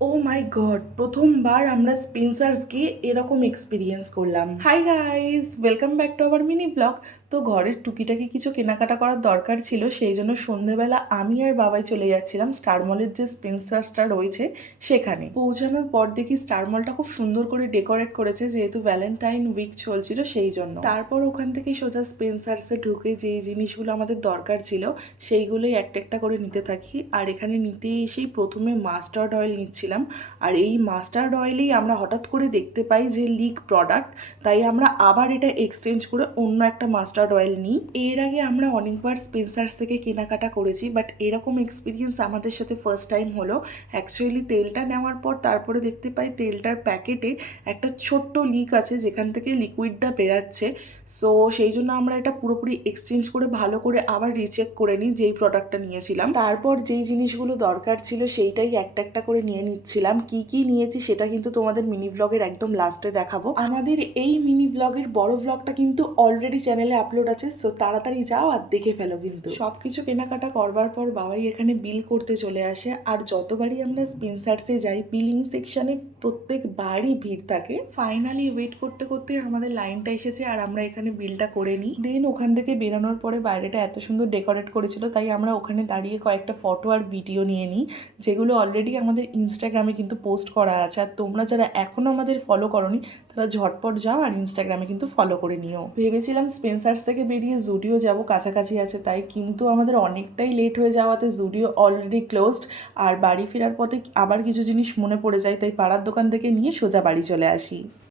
ও মাই god, প্রথমবার আমরা স্পেন্সার্সকে এরকম এক্সপিরিয়েন্স করলাম। Hi guys, welcome back to our mini blog. তো ঘরের টুকিটাকি কিছু কেনাকাটা করার দরকার ছিল, সেই জন্য সন্ধেবেলা আমি আর বাবাই চলে যাচ্ছিলাম স্টার মলের যে স্পেন্সার্সটা রয়েছে সেখানে। পৌঁছানোর পর দেখি স্টার মলটা খুব সুন্দর করে ডেকোরেট করেছে, যেহেতু ভ্যালেন্টাইন উইক চলছিল সেই জন্য। তারপর ওখান থেকে সোজা স্পেন্সার্সে ঢুকে যেই জিনিসগুলো আমাদের দরকার ছিল সেইগুলোই একটা একটা করে নিতে থাকি। আর এখানে নিতে এসেই প্রথমে মাস্টার্ড অয়েল নিচ্ছিলাম। আর এই মাস্টার্ড অয়েলেই আমরা হঠাৎ করে দেখতে পাই যে লিক প্রোডাক্ট, তাই আমরা আবার এটা এক্সচেঞ্জ করে অন্য একটা মাস্টার্ড অয়েল নিই। এর আগে আমরা অনেকবার স্পেন্সার্স থেকে কেনাকাটা করেছি, বাট এরকম এক্সপিরিয়েন্স আমাদের সাথে ফার্স্ট টাইম হলো। অ্যাকচুয়ালি তেলটা নেওয়ার পর তারপরে দেখতে পাই তেলটার প্যাকেটে একটা ছোট্ট লিক আছে যেখান থেকে লিকুইডটা বেরাচ্ছে। সো সেই জন্য আমরা এটা পুরোপুরি এক্সচেঞ্জ করে ভালো করে আবার রিচেক করে নিই যেই প্রোডাক্টটা নিয়েছিলাম। তারপর যেই জিনিসগুলো দরকার ছিল সেইটাই একটা একটা করে নিয়ে নিচ্ছিলাম। কি কি নিয়েছি সেটা কিন্তু তোমাদের মিনি ব্লগের একদম লাস্টে দেখাবো। আমাদের এই মিনি ব্লগের বড় ব্লগটা কিন্তু অলরেডি চ্যানেলে আপলোড আছে, সো তাড়াতাড়ি যাও আর দেখে ফেলো। কিন্তু সবকিছু কেনাকাটা করবার পর বাবাই এখানে বিল করতে চলে আসে। আর যতবারই আমরা স্পেন্সার্সে যাই বিলিং সেকশনে প্রত্যেকবারই ভিড় থাকে। ফাইনালি ওয়েট করতে করতে আমাদের লাইনটা এসেছে আর আমরা এখানে বিলটা করে নিই। দেন ওখান থেকে বেরোনোর পরে বাইরেটা এত সুন্দর ডেকোরেট করেছিল, তাই আমরা ওখানে দাঁড়িয়ে কয়েকটা ফটো আর ভিডিও নিয়ে নিই, যেগুলো অলরেডি আমাদের ইনস্টাগ্রামে কিন্তু পোস্ট করা আছে। আর তোমরা যারা এখনও আমাদের ফলো করোনি তারা ঝটপট যাও আর ইনস্টাগ্রামে কিন্তু ফলো করে নিও। ভেবেছিলাম স্পেন্সার্স থেকে বেরিয়ে জুডিও যাব, কাছাকাছি আছে তাই, কিন্তু আমাদের অনেকটাই লেট হয়ে যাওয়াতে জুডিও অলরেডি ক্লোজড। আর বাড়ি ফেরার পথে আবার কিছু জিনিস মনে পড়ে যায়, তাই পাড়ার দোকান থেকে নিয়ে সোজা বাড়ি চলে আসি।